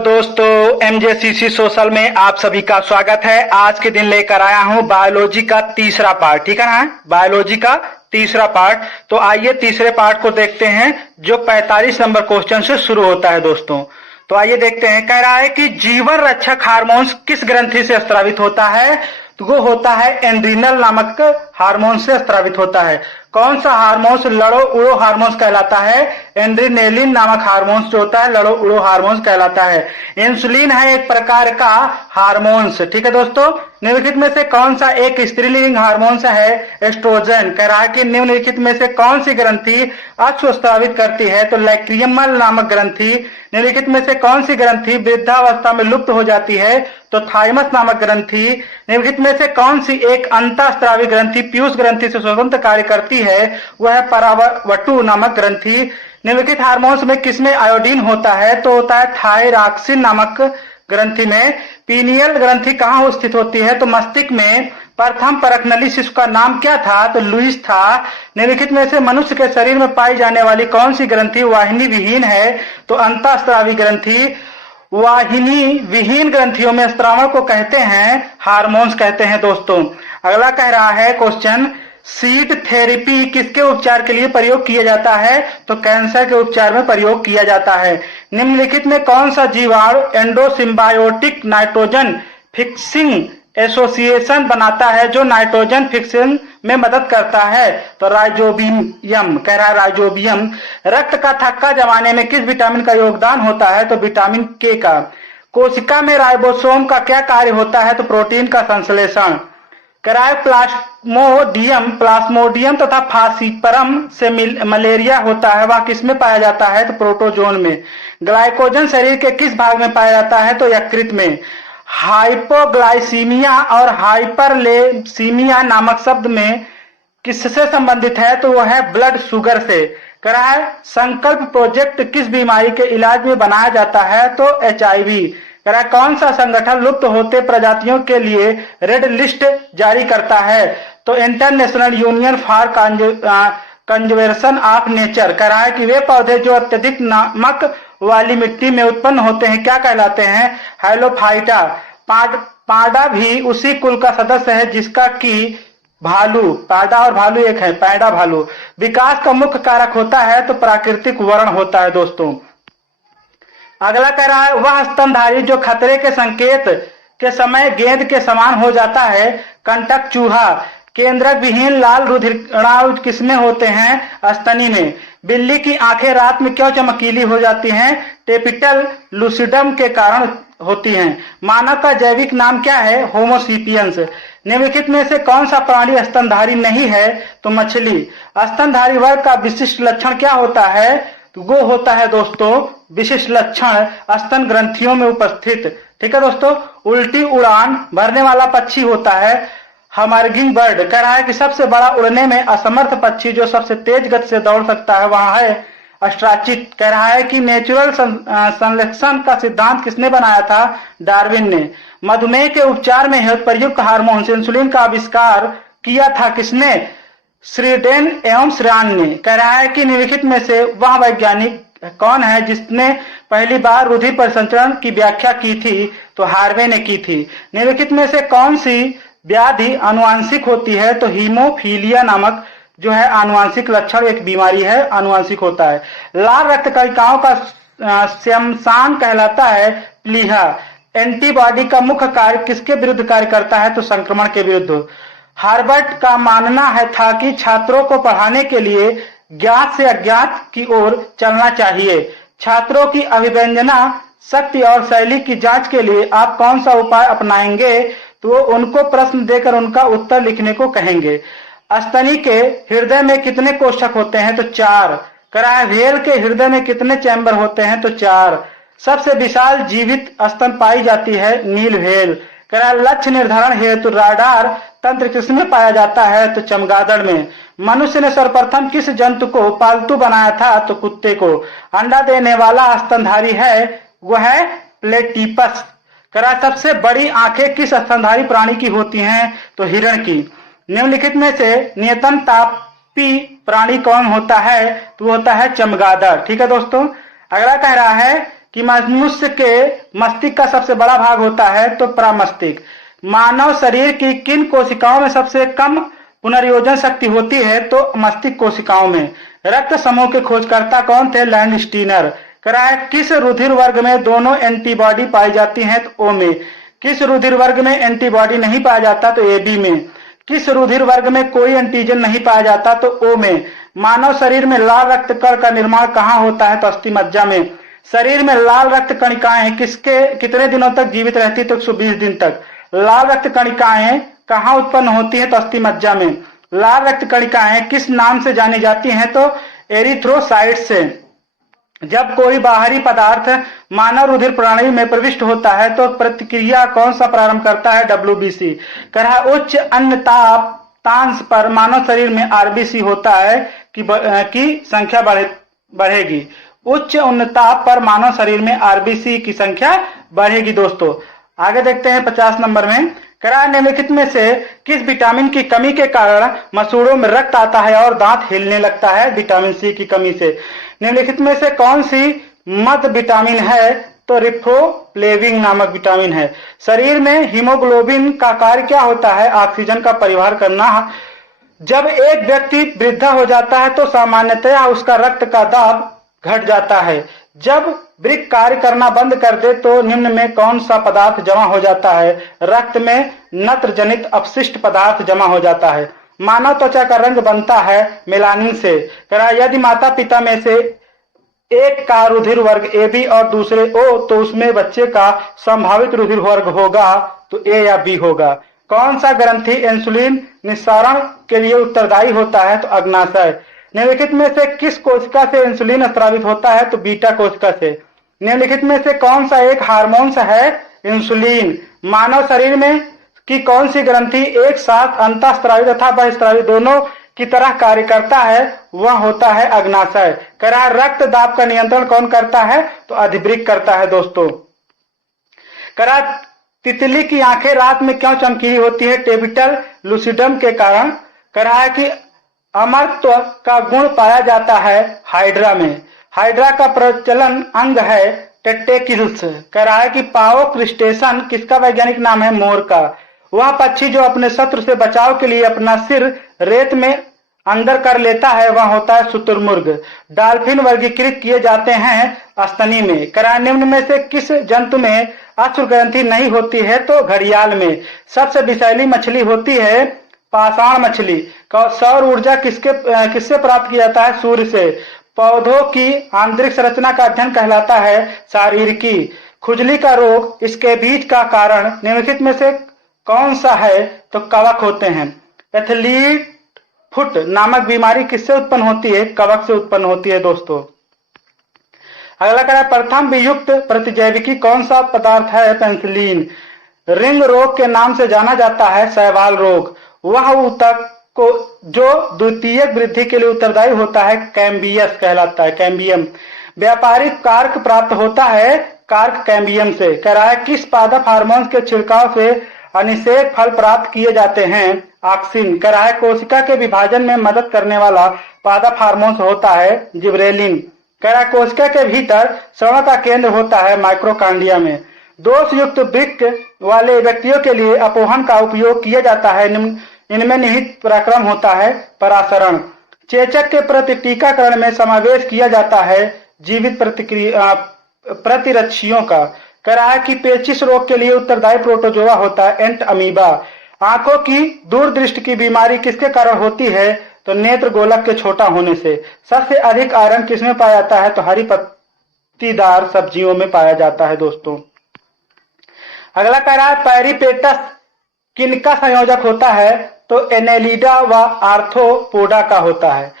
दोस्तों एमजेसीसी सोशल में आप सभी का स्वागत है। आज के दिन लेकर आया हूं बायोलॉजी का तीसरा पार्ट। ठीक है ना, बायोलॉजी का तीसरा पार्ट। तो आइए तीसरे पार्ट को देखते हैं जो 45 नंबर क्वेश्चन से शुरू होता है दोस्तों। तो आइए देखते हैं। कह रहा है कि जीवन रक्षक हार्मोन्स किस ग्रंथि से स्रावित होता है? तो वो होता है एड्रीनल नामक हार्मोन से स्रावित होता है। कौन सा हार्मोन्स? लड़ो उड़ो हार्मोन्स कहलाता है। एड्रेनालिन नामक हार्मोन्स जो होता है लड़ो उड़ो हार्मोन्स कहलाता है। इंसुलिन है एक प्रकार का हार्मोन्स। ठीक है दोस्तों। निम्नलिखित में से कौन सा एक स्त्रीलिंग हार्मोन्स है? एस्ट्रोजन। कह रहा है कि निम्नलिखित में से कौन सी ग्रंथि अक्ष स्रावित करती है? तो लैक्रियमल नामक ग्रंथि। निम्नलिखित में से कौन सी ग्रंथि वृद्धावस्था में लुप्त हो जाती है? तो थाइमस नामक ग्रंथि। निम्नलिखित में से कौन सी एक अंतःस्रावी ग्रंथि पीयूष ग्रंथि से स्वतंत्र कार्य करती है? वह है परावटु नामक ग्रंथि। निम्नलिखित हार्मोन्स में किसमें आयोडीन होता है? तो होता है थायरॉक्सिन नामक ग्रंथि में। पीनियल ग्रंथि कहाँ स्थित होती है? तो मस्तिष्क में। प्रथम परखनली शिशु का नाम क्या था? तो लुईस था। निम्नलिखित में से मनुष्य के शरीर में पाई जाने वाली कौन सी ग्रंथि वाहिनी विहीन है? तो अंतःस्रावी ग्रंथि। वाहिनी विहीन ग्रंथियों में स्रावण को कहते हैं हार्मोन्स कहते हैं दोस्तों। अगला कह रहा है क्वेश्चन, सीड थेरेपी किसके उपचार के लिए प्रयोग किया जाता है? तो कैंसर के उपचार में प्रयोग किया जाता है। निम्नलिखित में कौन सा जीवाणु एंडोसिम्बायोटिक नाइट्रोजन फिक्सिंग एसोसिएशन बनाता है जो नाइट्रोजन फिक्सिंग में मदद करता है? तो राइजोबियम। कह रहा है राइजोबियम। रक्त का थक्का जमाने में किस विटामिन का योगदान होता है? तो विटामिन के का। कोशिका में राइबोसोम का क्या कार्य होता है? तो प्रोटीन का संश्लेषण। कह रहा है प्लाज्मोडियम तथा फासिपरम से मलेरिया होता है, वह किसमें पाया जाता है? तो प्रोटोजोन में। ग्लाइकोजन शरीर के किस भाग में पाया जाता है? तो यकृत में। हाइपोग्लाइसीमिया और हाइपरलेसीमिया नामक शब्द में किससे संबंधित है? तो वह है ब्लड शुगर से। कह रहा है संकल्प प्रोजेक्ट किस बीमारी के इलाज में बनाया जाता है? तो HIV। कह रहा है कौन सा संगठन लुप्त होते प्रजातियों के लिए रेड लिस्ट जारी करता है? तो international union for conservation of nature. कह रहा है कि वे पौधे जो अत्यधिक नमक वाली मिट्टी में उत्पन्न होते हैं क्या कहलाते हैं? हाइलोफाइटा। पाडा भी उसी कुल का सदस्य है जिसका कि भालू, पाडा और भालू एक है, पैडा भालू। विकास का मुख्य कारक होता है तो प्राकृतिक वर्ण होता है दोस्तों। अगला कह रहा है वह स्तनधारी जो खतरे के संकेत के समय गेंद के समान हो जाता है। कंटक चूहा। केंद्रक विहीन लाल रुधिराणु किसमें होते हैं? स्तनी में। बिल्ली की आंखें रात में क्यों चमकीली हो जाती हैं? टेपिटल लूसिडम के कारण होती हैं। मानव का जैविक नाम क्या है? होमोसेपियंस। निम्नलिखित में से कौन सा प्राणी स्तनधारी नहीं है? तो मछली। स्तनधारी वर्ग का विशिष्ट लक्षण क्या होता है? तो वो होता है दोस्तों विशिष्ट लक्षण स्तन ग्रंथियों में उपस्थित। ठीक है दोस्तों। उल्टी उड़ान भरने वाला पक्षी होता है हमार्गिंग बर्ड। कह रहा है कि सबसे बड़ा उड़ने में असमर्थ पक्षी जो सबसे तेज गति से दौड़ सकता है वहां है अस्ट्राचिट। कह रहा है कि नेचुरल सिलेक्शन का सिद्धांत किसने बनाया था? डार्विन ने। मधुमेह के उपचार में प्रयुक्त हार्मोन इंसुलिन का आविष्कार किया था किसने? स्वीडेन एवं श्रान ने। कह रहा है कि निम्नलिखित में से वह वैज्ञानिक कौन है जिसने पहली बार रुधिर परिसंचरण की व्याख्या की थी? तो हार्वे ने की थी। निम्नलिखित में से कौन सी व्याधि आनुवांशिक होती है? तो हीमोफीलिया नामक जो है आनुवांशिक लक्षण एक बीमारी है, आनुवांशिक होता है। लाल रक्त कणिकाओं का श्मशान कहलाता है प्लीहा। एंटीबॉडी का मुख्य कार्य किसके विरुद्ध कार्य करता है? तो संक्रमण के विरुद्ध। हार्वर्ड का मानना है था कि छात्रों को पढ़ाने के लिए ज्ञात से अज्ञात की ओर चलना चाहिए। छात्रों की अभिव्यंजना शक्ति और शैली की जांच के लिए आप कौन सा उपाय अपनाएंगे? तो उनको प्रश्न देकर उनका उत्तर लिखने को कहेंगे। स्तनी के हृदय में कितने कोष्ठक होते हैं? तो 4। कह रहा है व्हेल के हृदय में कितने चैम्बर होते हैं? तो 4। सबसे विशाल जीवित स्तन पाई जाती है नील व्हेल। कह रहा है लक्ष्य निर्धारण हेतु राडार तंत्र किसमें पाया जाता है? तो चमगादड़ में। मनुष्य ने सर्वप्रथम किस जंतु को पालतू बनाया था? तो कुत्ते को। अंडा देने वाला स्तनधारी है वह है प्लेटिपस। कह रहा सबसे बड़ी आंखें किस स्तनधारी प्राणी की होती हैं? तो हिरण की। निम्नलिखित में से नियतन तापी प्राणी कौन होता है? तो होता है चमगादड़। ठीक है दोस्तों। अगला कह रहा है कि मनुष्य के मस्तिष्क का सबसे बड़ा भाग होता है तो प्रमस्तिष्क। मानव शरीर की किन कोशिकाओं में सबसे कम पुनर्योजन शक्ति होती है तो मस्तिष्क कोशिकाओं में। रक्त समूह के खोजकर्ता कौन थे? लैंडस्टीनर। करा है किस रुधिर वर्ग में दोनों एंटीबॉडी पाई जाती हैं तो ओ में। किस रुधिर वर्ग में एंटीबॉडी नहीं पाया जाता तो ए बी में। किस रुधिर वर्ग में कोई एंटीजन नहीं पाया जाता तो ओ में। मानव शरीर में लाल रक्त कण का निर्माण कहाँ होता है तो अस्थिमज्जा में। शरीर में लाल रक्त कणिकाएं कितने दिनों तक जीवित रहती तो 120 दिन तक। लाल रक्त कणिकाएं कहाँ उत्पन्न होती है तो अस्थिमज्जा में। लाल रक्त कणिकाएं किस नाम से जानी जाती हैं तो एरिथ्रोसाइट से। जब कोई बाहरी पदार्थ मानव रुधिर प्रणाली में प्रविष्ट होता है तो प्रतिक्रिया कौन सा प्रारंभ करता है? WBC। कहा उच्च अन्न तापांश पर मानव शरीर में RBC होता है कि संख्या बढ़ेगी। उच्च अन्न ताप पर मानव शरीर में RBC की संख्या बढ़ेगी। दोस्तों आगे देखते हैं 50 नंबर में। करा निम्नलिखित में से किस विटामिन की कमी के कारण मसूड़ों में रक्त आता है और दांत हिलने लगता है? विटामिन सी की कमी से। निम्नलिखित में से कौन सी मद विटामिन है तो रिबोफ्लेविन नामक विटामिन है। शरीर में हीमोग्लोबिन का कार्य क्या होता है? ऑक्सीजन का परिवहन करना। जब एक व्यक्ति वृद्धा हो जाता है तो सामान्यतया उसका रक्त का दाब घट जाता है। जब वृक्क कार्य करना बंद कर दे तो निम्न में कौन सा पदार्थ जमा हो जाता है? रक्त में नत्र जनित अपशिष्ट पदार्थ जमा हो जाता है। मानव त्वचा का रंग बनता है मेलानिन से। यदि माता पिता में से एक का रुधिर वर्ग AB और दूसरे O तो उसमें बच्चे का संभावित रुधिर वर्ग होगा तो A या B होगा। कौन सा ग्रंथि इंसुलिन निस्सारण के लिए उत्तरदायी होता है तो अग्नाशय। निम्नलिखित में से किस कोशिका से इंसुलिन स्रावित होता है तो बीटा कोशिका से। निम्नलिखित में से कौन सा एक हार्मोन है? इंसुलिन। मानव शरीर में की कौन सी ग्रंथि एक साथ अंतःस्रावी तथा बहिःस्रावी दोनों की तरह कार्य करता है? वह होता है अग्नाशय। करा रक्त दाब का नियंत्रण कौन करता है तो अधिवृक्क करता है। दोस्तों करा तितली की आंखें रात में क्यों चमकीली होती है? टेबिटल लुसिडम के कारण। करा है कि अमरत्व का गुण पाया जाता है हाइड्रा में। हाइड्रा का प्रचलन अंग है टेट्रेकिल्स। करा है कि पाओ क्रिस्टेशन किसका वैज्ञानिक नाम है? मोर का। वह पक्षी जो अपने शत्रु से बचाव के लिए अपना सिर रेत में अंदर कर लेता है वह होता है शुतुरमुर्ग। डॉल्फिन वर्गीकृत किए जाते हैं स्तनी में। करा निम्न में से किस जंतु में अश्रु ग्रंथि नहीं होती है तो घड़ियाल में। सबसे विषैली मछली होती है पाषाण मछली। सौर ऊर्जा किससे प्राप्त किया जाता है? सूर्य से। पौधों की आंतरिक संरचना का अध्ययन कहलाता है शारीरिकी। खुजली का रोग इसके बीज का कारण निम्नलिखित में से कौन सा है तो कवक होते हैं। एथलीट फुट नामक बीमारी किससे उत्पन्न होती है? कवक से उत्पन्न होती है। दोस्तों अगला करा प्रथम वियुक्त प्रतिजैविकी कौन सा पदार्थ है? पेनिसिलिन। रिंग रोग के नाम से जाना जाता है शैवाल रोग। वह ऊतक को जो द्वितीयक वृद्धि के लिए उत्तरदायी होता है कैम्बियस कहलाता है। कैम्बियम। व्यापारिक कार्क प्राप्त होता है कार्क कैम्बियम से। करा है किस पादप हार्मोन के छिड़काव से अनिषेक फल प्राप्त किए जाते हैं? ऑक्सिन। करा है कोशिका के विभाजन में मदद करने वाला पादप हार्मोन होता है जिब्रेलिन। करा कोशिका के भीतर श्रवण का केंद्र होता है माइक्रोकांडिया में। दोष युक्त वृक्क वाले व्यक्तियों के लिए अपोहन का उपयोग किया जाता है। इनमें निहित पराक्रम होता है परासरण। चेचक के प्रति टीकाकरण में समावेश किया जाता है जीवित प्रतिरक्षियों का। करा है कि पेचिश रोग के लिए उत्तरदायी प्रोटोजोआ होता है एंट अमीबा। आंखों की दूरदृष्टि की बीमारी किसके कारण होती है तो नेत्र गोलक के छोटा होने से। सबसे अधिक आयरन किसमें पाया जाता है तो हरी पत्तीदार सब्जियों में पाया जाता है। दोस्तों अगला कह रहा है पैरीपेटस किनका संयोजक होता है तो एनेलिडा व आर्थ्रोपोडा का होता है।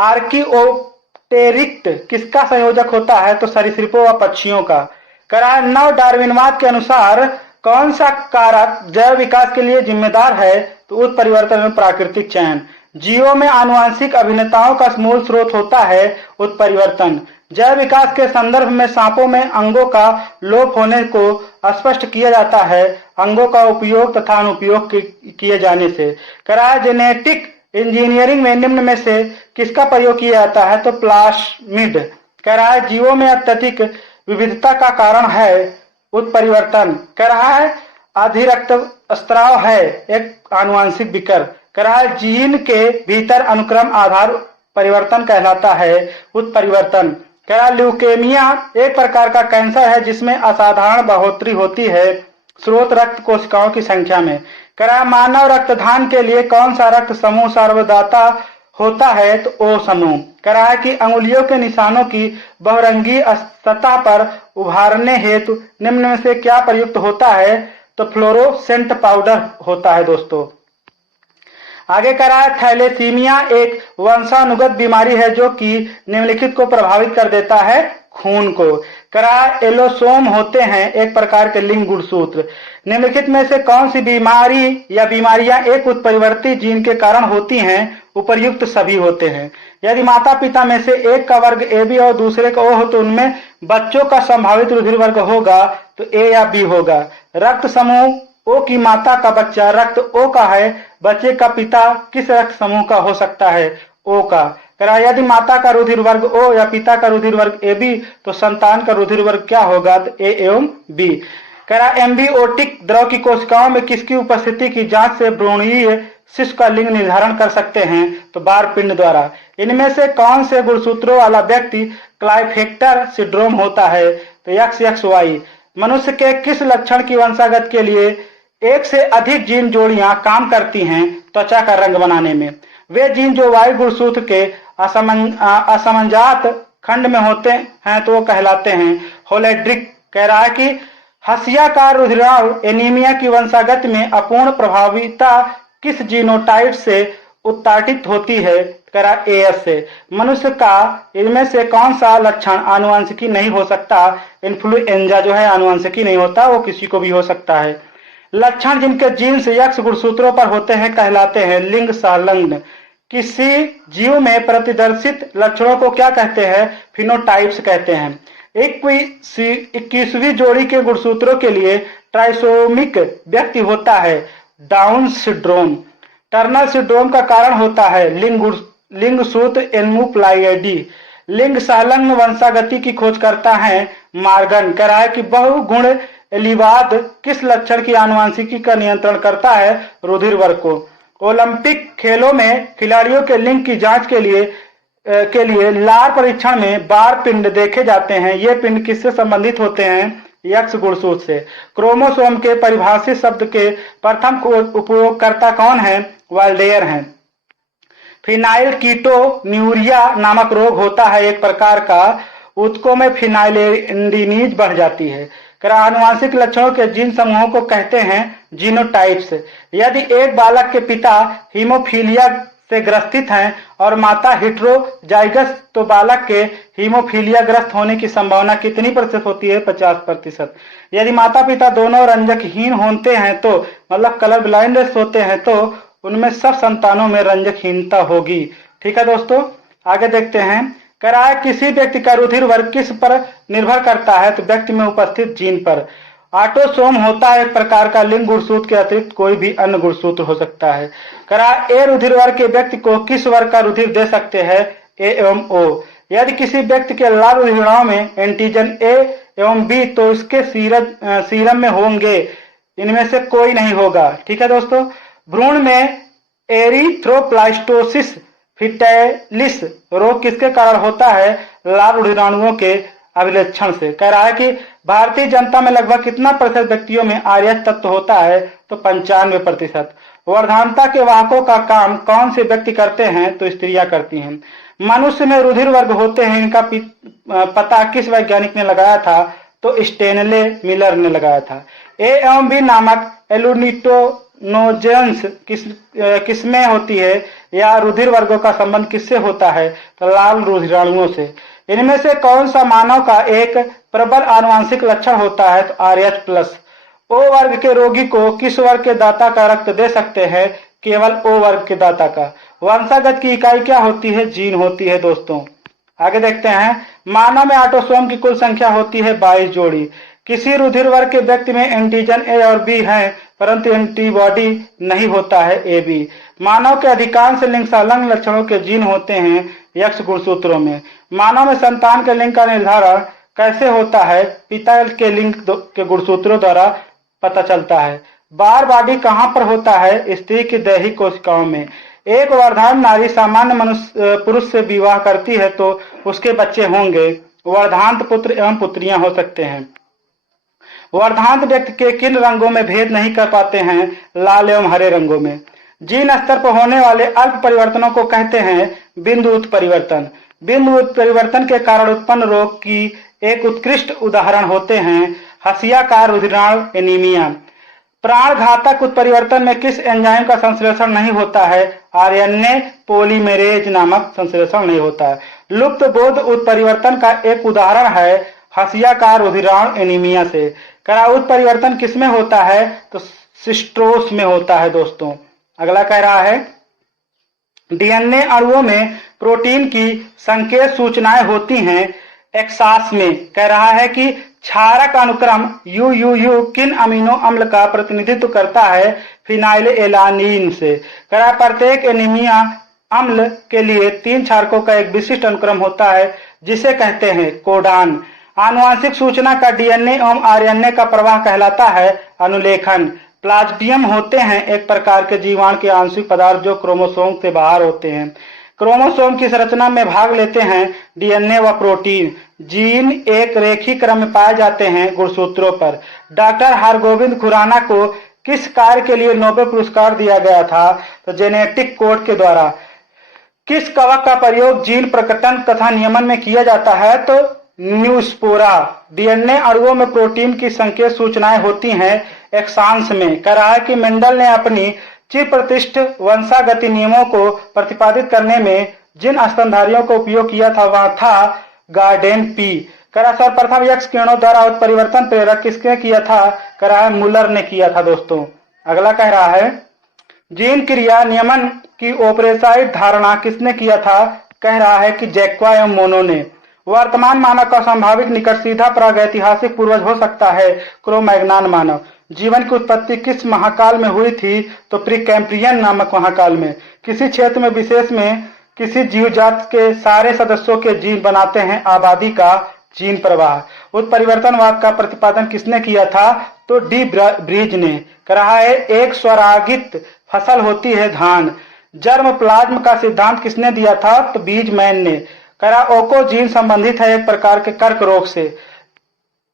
आर्कियोप्टेरिक्ट किसका संयोजक होता है तो सरीसृपों व पक्षियों का। करा नव डार्विनवाद के अनुसार कौन सा कारक जैव विकास के लिए जिम्मेदार है तो उत्परिवर्तन में प्राकृतिक चयन। जीवों में आनुवंशिक अभिन्नताओं का मूल स्रोत होता है उत्परिवर्तन। जैव विकास के संदर्भ में सांपों में अंगों का लोप होने को स्पष्ट किया जाता है अंगों का उपयोग तथा अनुपयोग किए जाने से। करा जेनेटिक इंजीनियरिंग में निम्न में से किसका प्रयोग किया जाता है तो प्लास्मिड। करा जीवों में अत्यधिक विविधता का कारण है उत्परिवर्तन। कह रहा है अधिरक्तस्राव है एक आनुवंशिक विकर। कह रहा है जीन के भीतर अनुक्रम आधार परिवर्तन कहलाता है उत्परिवर्तन। कह रहा है ल्यूकेमिया एक प्रकार का कैंसर है जिसमें असाधारण बढ़ोतरी होती है स्रोत रक्त कोशिकाओं की संख्या में। कह रहा है मानव रक्तदान के लिए कौन सा रक्त समूह सर्वदाता होता है तो ओ समूह। कह रहा है कि अंगुलियों के निशानों की बहुरंगी सतह पर उभारने हेतु निम्न में से क्या प्रयुक्त होता है तो फ्लोरोसेंट पाउडर होता है दोस्तों। आगे कह रहा है थैलेसीमिया एक वंशानुगत बीमारी है जो कि निम्नलिखित को प्रभावित कर देता है खून को। कह रहा है एलोसोम होते हैं एक प्रकार के लिंग गुणसूत्र। निम्नलिखित में से कौन सी बीमारी या बीमारियां एक उत्परिवर्ती जीन के कारण होती हैं उपर्युक्त सभी होते हैं। यदि माता पिता में से एक का वर्ग ए बी और दूसरे का ओ हो तो उनमें बच्चों का संभावित रुधिर वर्ग होगा तो ए या बी होगा। रक्त समूह ओ की माता का बच्चा रक्त ओ का है, बच्चे का पिता किस रक्त समूह का हो सकता है ओ का। कह रहा यदि माता का रुधिर वर्ग ओ या पिता का रुधिर वर्ग ए बी तो संतान का रुधिर वर्ग क्या होगा तो ए एवं बी। कह रहा एम्बियोटिक द्रव की कोशिकाओं में किसकी उपस्थिति की जांच से भ्रूणीय शिशु का लिंग निर्धारण कर सकते हैं तो बार पिंड द्वारा। इनमें से कौन से गुणसूत्रों वाला व्यक्ति क्लाइफेक्टर सिंड्रोम होता है तो XXY। मनुष्य के किस लक्षण की वंशागत के लिए एक से अधिक जीन जोड़ियां काम करती हैं त्वचा का रंग बनाने में। वे जीन जो वायु गुणसूत्र के असमंजात खंड में होते हैं तो वो कहलाते हैं होलेड्रिक। कह रहा है कि हसियाकार रुधिराव एनीमिया की वंशागत में अपूर्ण प्रभाविता किस जीनोटाइप से उत्ताटित होती है। कह रहा AS से। मनुष्य का इनमें से कौन सा लक्षण आनुवंशिकी नहीं हो सकता। इन्फ्लुएंजा जो है आनुवंशिकी नहीं होता, वो किसी को भी हो सकता है। लक्षण जिनके जीन से X गुणसूत्रों पर होते हैं कहलाते हैं लिंग संलग्न। किसी जीव में प्रतिदर्शित लक्षणों को क्या कहते हैं फिनोटाइप्स कहते हैं। 21वीं जोड़ी के गुणसूत्रों के लिए ट्राइसोमिक व्यक्ति होता है डाउन सिंड्रोम। टर्नर सिंड्रोम का कारण होता है लिंग सूत्र एन्यूप्लाइडी। लिंग संलग्न वंशागति की खोज करता है मार्गन। कह रहा है कि बहुगुण एलिवाद किस लक्षण की आनुवंशिकी का नियंत्रण करता है रुधिर वर्ग को। ओलंपिक खेलों में खिलाड़ियों के लिंग की जांच के लिए लार परीक्षण में बार पिंड देखे जाते हैं। ये पिंड किससे संबंधित होते हैं X गुणसूत्र से। क्रोमोसोम के परिभाषित शब्द के प्रथम उपयोगकर्ता कौन है वाल्डेयर हैं। फिनाइल कीटोन्यूरिया नामक रोग होता है एक प्रकार का, ऊतकों में फिनाइलिंडीनीज बढ़ जाती है। आनुवंशिक लक्षणों के जीन समूहों को कहते हैं जीनोटाइप्स। यदि एक बालक के पिता हीमोफीलिया से ग्रसित हैं और माता हेटेरोजाइगस तो बालक के हीमोफीलिया ग्रस्त होने की संभावना कितनी प्रतिशत होती है 50%। यदि माता पिता दोनों रंजकहीन होते हैं तो मतलब कलर ब्लाइंडनेस होते हैं तो उनमें सब संतानों में रंजकहीनता होगी। ठीक है दोस्तों, आगे देखते हैं। कह रहा है किसी व्यक्ति का रुधिर वर्ग किस पर निर्भर करता है तो व्यक्ति में उपस्थित जीन पर। ऑटोसोम होता है एक प्रकार का लिंग गुणसूत्र के अतिरिक्त कोई भी अन्य गुणसूत्र हो सकता है। कह रहा है ए रुधिर वर्ग के व्यक्ति को किस वर्ग का रुधिर दे सकते हैं ए एवं ओ। यदि किसी व्यक्ति के लाल रुधिराणु में एंटीजन ए एवं बी तो इसके सीरम में होंगे, इनमें से कोई नहीं होगा। ठीक है दोस्तों, भ्रूण में एरिथ्रोप्लास्टोसिस फिटैलिस रोग किसके कारण होता है लाल रुधिराणुओं के अभिलक्षण से। कह रहा है कि भारतीय जनता में लगभग कितना प्रतिशत व्यक्तियों में RH तत्व होता है तो 95%। वर्धानता के वाहकों का काम कौन से व्यक्ति करते हैं तो स्त्रियां करती हैं। मनुष्य में रुधिर वर्ग होते हैं, इनका पता किस वैज्ञानिक ने लगाया था तो स्टेनले मिलर ने लगाया था। ए एवं बी नामक एलुनिटोनोजेंस किसमें होती है या रुधिर वर्गों का संबंध किससे होता है तो लाल रुधिराणुओं से। इनमें से कौन सा मानव का एक प्रबल आनुवंशिक लक्षण होता है तो RH+। ओ वर्ग के रोगी को किस वर्ग के दाता का रक्त दे सकते हैं केवल ओ वर्ग के दाता का। वंशागत की इकाई क्या होती है जीन होती है दोस्तों। आगे देखते हैं। मानव में ऑटोसोम की कुल संख्या होती है 22 जोड़ी। किसी रुधिर वर्ग के व्यक्ति में एंटीजन ए और बी है परंतु एंटीबॉडी नहीं होता है AB। मानव के अधिकांश लिंग संलग्न लक्षणों के जीन होते हैं X गुणसूत्रों में। मानव में संतान के लिंग का निर्धारण कैसे होता है? पिता के लिंग के गुणसूत्रों द्वारा पता चलता है। बार बाडी कहाँ पर होता है? स्त्री की दैहिक कोशिकाओं में। एक वर्धान नारी सामान्य मनुष्य पुरुष से विवाह करती है तो उसके बच्चे होंगे। वर्धांत पुत्र एवं पुत्रियां हो सकते हैं। वर्धांत व्यक्ति के किन रंगों में भेद नहीं कर पाते हैं? लाल एवं हरे रंगों में। जीन स्तर पर होने वाले अल्प परिवर्तनों को कहते हैं बिंदु उत्परिवर्तन। बिंदु उत्परिवर्तन के कारण उत्पन्न रोग की एक उत्कृष्ट उदाहरण होते हैं हसियाकार रुधिराण एनीमिया। प्राण घातक उत्परिवर्तन में किस एंजाइम का संश्लेषण नहीं होता है? आरएनए पॉलीमेरेज नामक संश्लेषण नहीं होता है। लुप्त बोध उत्परिवर्तन का एक उदाहरण है हसियाकार रुधिराण एनीमिया से। करा उत्परिवर्तन किसमें होता है? तो सिस्ट्रोस में होता है दोस्तों। अगला कह रहा है डीएनए अणुओं में प्रोटीन की संकेत सूचनाएं होती हैं एक्सास में। कह रहा है कि क्षारक अनुक्रम यूयूयू किन अमीनो अम्ल का प्रतिनिधित्व करता है? फिनाइलएलानिन से। कह रहा प्रत्येक एनीमिया अम्ल के लिए 3 क्षारकों का एक विशिष्ट अनुक्रम होता है जिसे कहते हैं कोडान। आनुवांशिक सूचना का डीएनए एवं आरएनए का प्रवाह कहलाता है अनुलेखन। प्लाज्मियम होते हैं एक प्रकार के जीवाणु के आंशिक पदार्थ जो क्रोमोसोम से बाहर होते हैं। क्रोमोसोम की संरचना में भाग लेते हैं डीएनए व प्रोटीन। जीन एक रेखीय क्रम में पाए जाते हैं गुणसूत्रों पर। डॉक्टर हरगोविंद खुराना को किस कार्य के लिए नोबेल पुरस्कार दिया गया था? तो जेनेटिक कोड के द्वारा। किस कवक का प्रयोग जीन प्रकटन तथा नियमन में किया जाता है? तो न्यूस्पोरा। डीएनए अणुओं में प्रोटीन की संकेत सूचनाएं होती हैं एक्सांस में। कह रहा है कि मेंडल ने अपनी चिर प्रतिष्ठित वंशागति नियमों को प्रतिपादित करने में जिन स्तनधारियों का उपयोग किया था वह था गार्डेन पी। करा सर्वप्रथम एक्स किरणों द्वारा उत्परिवर्तन प्रेरक किसने किया था? करा है मुलर ने किया था दोस्तों। अगला कह रहा है जीन क्रिया नियमन की ओपरेसाइड धारणा किसने किया था? कह रहा है कि जैक्वा एवं मोनो ने। वर्तमान मानव का संभावित निकट सीधा प्रागैतिहासिक पूर्वज हो सकता है क्रो-मैग्नान मानव। जीवन की उत्पत्ति किस महाकाल में हुई थी? तो प्रीकैम्ब्रियन नामक महाकाल में। किसी क्षेत्र में विशेष में किसी जीव जात के सारे सदस्यों के जीन बनाते हैं आबादी का जीन प्रवाह। उत्परिवर्तनवाद का प्रतिपादन किसने किया था? तो डी ब्रीज ने। कह रहा है एक स्वरागित फसल होती है धान। जर्म प्लाज्म का सिद्धांत किसने दिया था? तो बीजमैन ने। कह रहा ओको जीन संबंधित है एक प्रकार के कर्क रोग से।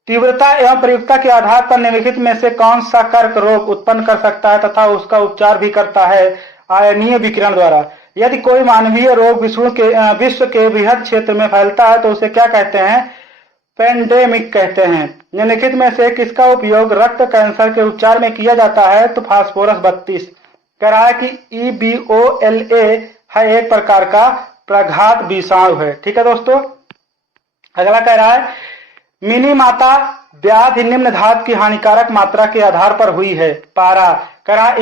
तीव्रता एवं प्रयुक्तता के आधार पर निम्नलिखित में से कौन सा कर्क रोग उत्पन्न कर सकता है तथा उसका उपचार भी करता है? आयनीय विकिरण द्वारा। यदि कोई मानवीय रोग विश्व के बृहद क्षेत्र में फैलता है तो उसे क्या कहते हैं? पेंडेमिक कहते हैं। निम्नलिखित में से किसका उपयोग रक्त कैंसर के उपचार में किया जाता है? तो फास्फोरस 32। कह रहा है कि EBOLA है एक प्रकार का प्रघात विषाणु है। ठीक है दोस्तों। अगला कह रहा है मिनी माता व्याधि निम्न धातु की हानिकारक मात्रा के आधार पर हुई है। पारा। कह रहा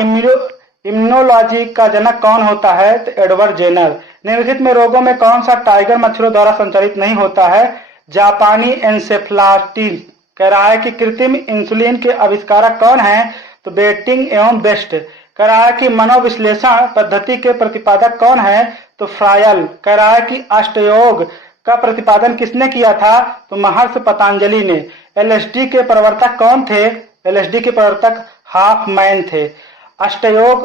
इम्यूनोलॉजी का जनक कौन होता है? तो एडवर्ड जेनर। निम्नलिखित में रोगों में कौन सा टाइगर मच्छरों द्वारा संचालित नहीं होता है? जापानी एन्सेफ्लाटिस। कह रहा है कि कृत्रिम इंसुलिन के आविष्कारक कौन है? तो बेटिंग एवं बेस्ट। कह रहा है कि मनोविश्लेषण पद्धति के प्रतिपादक कौन है? तो फ्रायल। कह रहा है कि अष्टयोग का प्रतिपादन किसने किया था? तो महर्षि पतंजलि ने। एलएसडी के प्रवर्तक कौन थे? एलएसडी के प्रवर्तक हाफमैन थे। अष्टयोग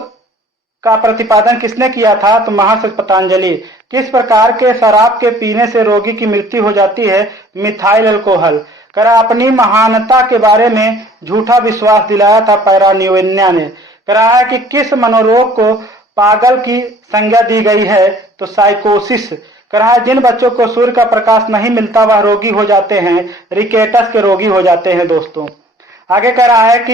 का प्रतिपादन किसने किया था? तो महर्षि पतंजलि। किस प्रकार के शराब के पीने से रोगी की मृत्यु हो जाती है? Methyl alcohol. करा अपनी महानता के बारे में झूठा विश्वास दिलाया था पैरान्यूनिया ने। करा है कि किस मनोरोग को पागल की संज्ञा दी गई है? तो साइकोसिस। कहा जिन बच्चों को सूर्य का प्रकाश नहीं मिलता वह रोगी हो जाते हैं, रिकेटस के रोगी हो जाते हैं दोस्तों। आगे कह रहा है कि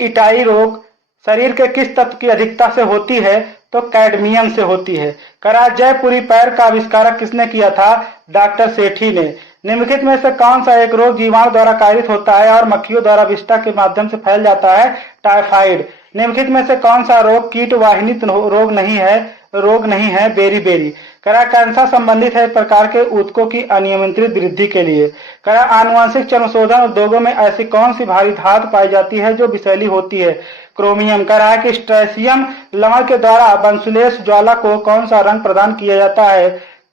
इटाई रोग शरीर के किस तत्व की अधिकता से होती है? तो कैडमियम से होती है। करा जयपुरी पैर का आविष्कारक किसने किया था? डॉक्टर सेठी ने। निम्नलिखित में से कौन सा एक रोग जीवाणु द्वारा कारित होता है और मक्खियों द्वारा विष्ठा के माध्यम से फैल जाता है? टाइफाइड। निम्नलिखित में से कौन सा रोग कीट वाहिनी रोग नहीं है? बेरी। करा कैंसर संबंधित है एक प्रकार के ऊतकों की अनियंत्रित वृद्धि के लिए। करा आनुवंशिक चर्मशोधन उद्योगों में ऐसी कौन सी भारी धातु पाई जाती है जो विषैली होती है? क्रोमियम। कह रहा है कि स्ट्रेसियम लवण के द्वारा वंशलेष ज्वाला को कौन सा रंग प्रदान किया जाता है?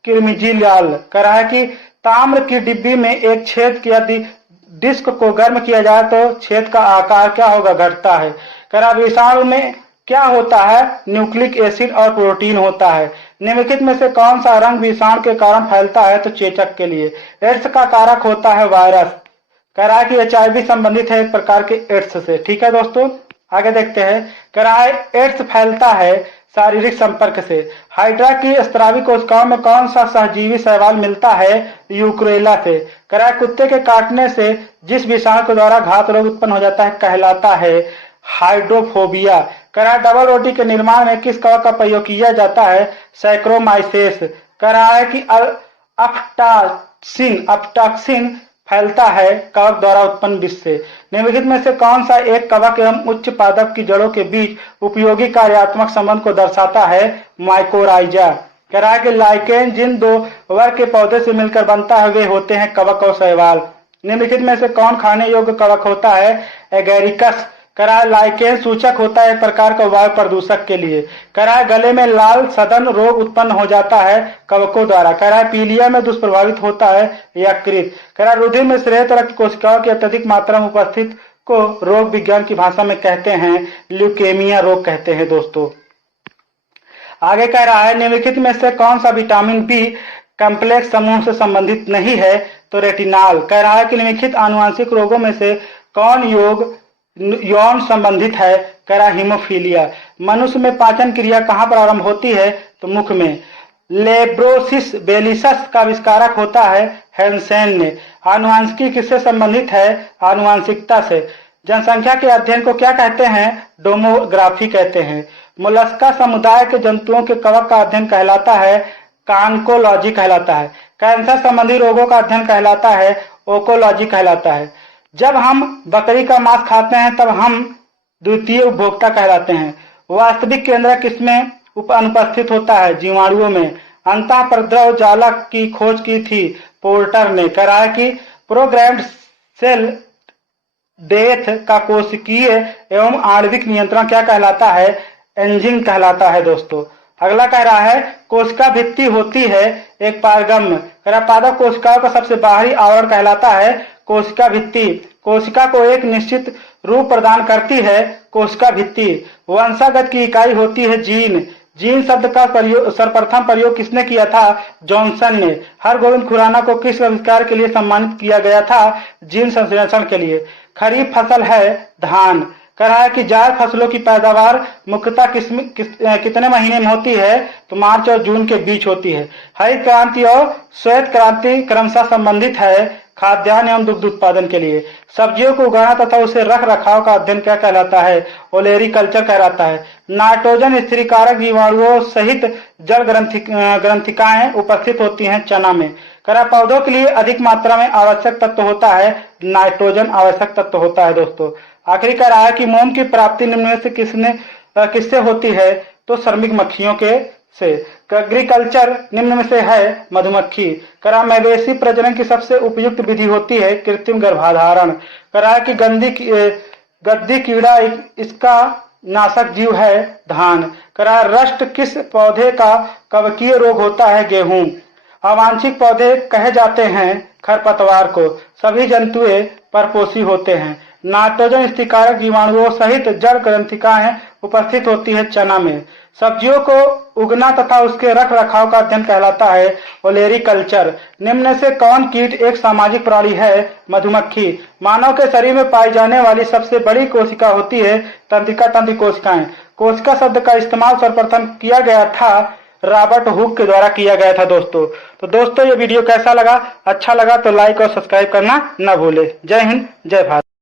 किरमिजी लाल। कह रहा है कि ताम्र की डिब्बी में एक छेद किया डिस्क को गर्म किया जाए तो छेद का आकार क्या होगा, घटता है। विषाणु में क्या होता है, न्यूक्लिक एसिड और प्रोटीन होता है। निम्नलिखित में से कौन सा रंग विषाणु के कारण फैलता है, तो चेचक के लिए। एड्स का कारक होता है वायरस। कह रहा है कि HIV संबंधित है एक प्रकार के एड्स से। ठीक है दोस्तों, आगे देखते हैं। कह रहा है एड्स फैलता है शारीरिक संपर्क से। हाइड्रा की स्त्रावी कोशिकाओं में कौन सा सहजीवी शैवाल मिलता है, यूक्रेला से। कह रहा है कुत्ते के काटने से जिस विषाणु के द्वारा घात रोग उत्पन्न हो जाता है कहलाता है हाइड्रोफोबिया। कह रहा है डबल रोटी के निर्माण में किस कवक का प्रयोग किया जाता है, सैक्रोमाइसेस। कह रहा है कि अपटाक्सिन फैलता है कवक द्वारा उत्पन्न विष से। निम्नलिखित में से कौन सा एक कवक एवं उच्च पादप की जड़ों के बीच उपयोगी कार्यात्मक संबंध को दर्शाता है, माइकोराइजा। कह रहा है कि लाइकेन जिन दो वर्ग के पौधे से मिलकर बनता है वे होते हैं कवक और शैवाल। निम्नलिखित में से कौन खाने योग्य कवक होता है, एगेरिकस। कह रहा है लाइकेन सूचक होता है एक प्रकार का वायु प्रदूषक के लिए। कह रहा है गले में लाल सदन रोग उत्पन्न हो जाता है कवकों द्वारा। कह रहा है पीलिया में दुष्प्रभावित होता है यकृत। कह रहा है रुधिर में श्वेत रक्त कोशिकाओं की अत्यधिक मात्रा में उपस्थित को रोग विज्ञान की भाषा में कहते हैं ल्यूकेमिया रोग कहते हैं दोस्तों। आगे कह रहा है निम्नलिखित में से कौन सा विटामिन बी कॉम्प्लेक्स समूह से संबंधित नहीं है, तो रेटिनाल। कह रहा है कि निम्नलिखित आनुवंशिक रोगों में से कौन यौन संबंधित है, कह रहा हीमोफीलिया। मनुष्य में पाचन क्रिया कहाँ प्रारंभ होती है, तो मुख में। लेब्रोसिस बेलिसस का आविष्कारक होता है हेंसेन ने। आनुवंशिकी किससे संबंधित है, आनुवंशिकता से। जनसंख्या के अध्ययन को क्या कहते हैं, डेमोग्राफी कहते हैं। मोलस्का समुदाय के जंतुओं के कवक का अध्ययन कहलाता है कांकोलॉजी कहलाता है। कैंसर संबंधी रोगों का अध्ययन कहलाता है ओकोलॉजी कहलाता है। जब हम बकरी का मांस खाते हैं तब हम द्वितीय उपभोक्ता कहलाते हैं। वास्तविक केंद्र किसमें अनुपस्थित होता है, जीवाणुओं में। अंतःप्रद्रव जालक की खोज की थी पोर्टर ने। कह रहा है कि प्रोग्राम्ड सेल डेथ का कोशिकीय एवं आणविक नियंत्रण क्या कहलाता है, एंजिन कहलाता है दोस्तों। अगला कह रहा है कोशिका भित्ति होती है एक पारगम्य। कह रहा पादप कोशिकाओं का सबसे बाहरी आवरण कहलाता है कोशिका भित्ति। कोशिका को एक निश्चित रूप प्रदान करती है कोशिका भित्ति। वंशागत की इकाई होती है जीन। जीन शब्द का सर्वप्रथम प्रयोग किसने किया था, जॉनसन ने। हरगोविंद खुराना को किस आविष्कार के लिए सम्मानित किया गया था, जीन संश्लेषण के लिए। खरीफ फसल है धान। कह रहा है कि जायद फसलों की पैदावार मुख्यतः कितने महीने में होती है, तो मार्च और जून के बीच होती है। हरित क्रांति और श्वेत क्रांति क्रमशः संबंधित है खाद्यान्न एवं दुग्ध उत्पादन के लिए। सब्जियों को उगाना तथा उसे रख रखाव का अध्ययन क्या कहलाता है, ओलेरीकल्चर कहलाता है। नाइट्रोजन स्थिरीकारक जीवाणुओं सहित जल ग्रंथिकाएं उपस्थित होती हैं चना में। करा पौधों के लिए अधिक मात्रा में आवश्यक तत्व होता है नाइट्रोजन आवश्यक तत्व होता है दोस्तों। आखिरी कह रहा है कि मोम की प्राप्ति निम्न में से किससे होती है, तो श्रमिक मक्खियों के से। एग्रीकल्चर निम्न में से है मधुमक्खी। करा मवेशी प्रजनन की सबसे उपयुक्त विधि होती है कृत्रिम गर्भाधारण। करा कि गद्दी कीड़ा इसका नाशक जीव है धान। करा रस्ट किस पौधे का कवकीय रोग होता है, गेहूं। अवांछित पौधे कहे जाते हैं खरपतवार को। सभी जंतुएं परपोषी होते हैं। नाइट्रोजन स्थिरीकारक जीवाणुओं सहित जड़ ग्रंथिकाएं उपस्थित होती है चना में। सब्जियों को उगना तथा उसके रख रखाव का अध्ययन कहलाता है ओलेरीकल्चर। निम्न से कौन कीट एक सामाजिक प्राणी है, मधुमक्खी। मानव के शरीर में पाई जाने वाली सबसे बड़ी कोशिका होती है तंत्रिका तंत्र कोशिकाएं। कोशिका शब्द का इस्तेमाल सर्वप्रथम किया गया था रॉबर्ट हुक के द्वारा किया गया था दोस्तों। तो दोस्तों ये वीडियो कैसा लगा, अच्छा लगा तो लाइक और सब्सक्राइब करना न भूले। जय हिंद, जय भारत।